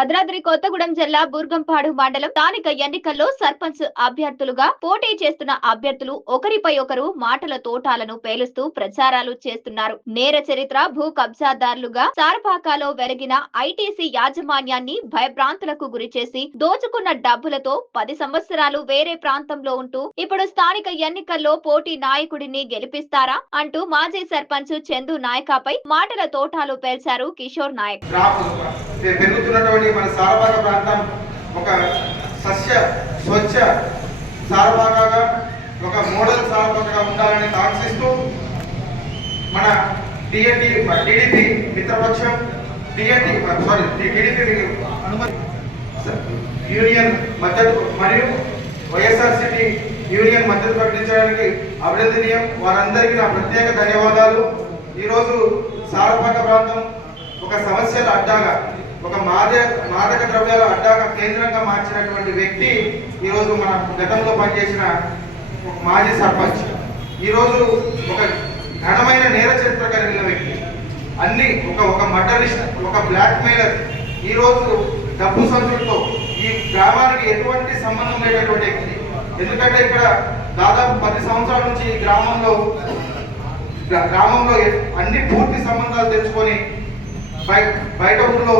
భద్రాద్రి కొత్తగూడెం జిల్లా బుర్గంపాడు మండలం స్థానిక ఎన్నికల్లో సర్పంచ్ అభ్యర్థులుగా పోటీ చేస్తున్న అభ్యర్థులు ఒకరిపై ఒకరు మాటల తోటాలను పేలుస్తూ ప్రచారాలు చేస్తున్నారు. నేర చరిత్ర భూ కబ్జాదారులుగా సారపాకాలో వెలిగిన ఐటీసీ యాజమాన్యాన్ని భయభ్రాంతులకు గురిచేసి దోచుకున్న డబ్బులతో పది సంవత్సరాలు వేరే ప్రాంతంలో ఉంటూ ఇప్పుడు స్థానిక ఎన్నికల్లో పోటీ నాయకుడిని గెలిపిస్తారా అంటూ మాజీ సర్పంచ్ చందు నాయకాపై మాటల తోటాలు పేల్చారు కిషోర్ నాయక్. పెరుగుతున్నటువంటి మన సారభాగ ప్రాంతం ఒక సస్య స్వచ్ఛ సారభాగగా ఒక మోడల్ సారభాగగా ఉండాలని కాంక్షిస్తూ మన డిఎన్డి టీడీపీ మిత్రపక్షం డిఎన్డి సారీ టీడీపీ అనుమతి యూనియన్ మద్దతు మరియు వైఎస్ఆర్సిపి యూనియన్ మద్దతు ప్రకటించడానికి అభినందనీయం. వారందరికీ నా ప్రత్యేక ధన్యవాదాలు. ఈరోజు సారభాగ ప్రాంతం ఒక సమస్యల అడ్డాగా ఒక మాద మాదక ద్రవ్యాల అడ్డాగా కేంద్రంగా మార్చినటువంటి వ్యక్తి ఈరోజు మన గతంలో పనిచేసిన ఒక మాజీ సర్పంచ్. ఈరోజు ఒక ఘనమైన నేర చరిత్ర కలిగిన వ్యక్తి. అన్ని ఒక ఒక మర్డరిస్ట్ ఒక బ్లాక్ మెయిలర్ ఈరోజు డబ్బు సంచులతో ఈ గ్రామానికి ఎటువంటి సంబంధం లేనటువంటి వ్యక్తి. ఎందుకంటే ఇక్కడ దాదాపు పది సంవత్సరాల నుంచి ఈ గ్రామంలో గ్రా- గ్రామంలో అన్ని పూర్తి సంబంధాలు తెచ్చుకొని బయట బయట ఊళ్ళో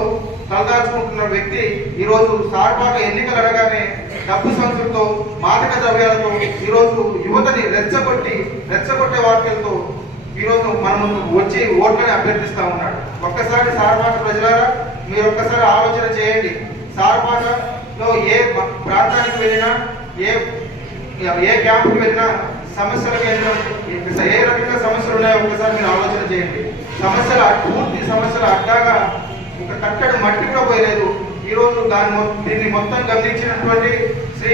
తలదాచుకుంటున్న వ్యక్తి ఈరోజు సార్పాక ఎన్నికలు అడగానే డబ్బు సంచులతో మాదక ద్రవ్యాలతో ఈరోజు యువతని రెచ్చగొట్టి రెచ్చగొట్టే వాక్యాలతో ఈరోజు మన ముందు వచ్చి ఓట్లని అభ్యర్థిస్తా ఉన్నాడు. ఒక్కసారి సార్పాక ప్రజలారా మీరు ఒక్కసారి ఆలోచన చేయండి. సార్పాకలో ఏ ప్రాంతానికి వెళ్ళినా ఏ ఏ క్యాంప్కి వెళ్ళినా సమస్యలకు వెళ్ళినా ఏ రకంగా సమస్యలు ఉన్నాయో ఒకసారి మీరు ఆలోచన చేయండి సమస్యల పూర్తి సమస్యల అడ్డాగా ఒక కట్టడి మట్టి కూడా పోయలేదు. ఈరోజు దాని దీన్ని మొత్తం గమనించినటువంటి శ్రీ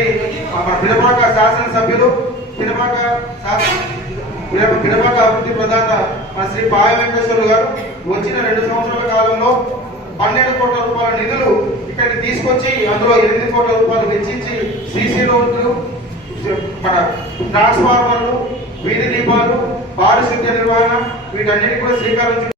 పినపాక శాసనసభ్యులు పినపాక శాసన పిడ- అభివృద్ధి ప్రదాత మన శ్రీ పాయ వెంకటేశ్వరులు గారు వచ్చిన రెండు సంవత్సరాల కాలంలో పన్నెండు కోట్ల రూపాయల నిధులు ఇక్కడికి తీసుకొచ్చి అందులో ఎనిమిది కోట్ల రూపాయలు వెచ్చించి సీసీ రోడ్లు ట్రాన్స్ఫార్మర్లు వీటన్నిటి కూడా శ్రీకారం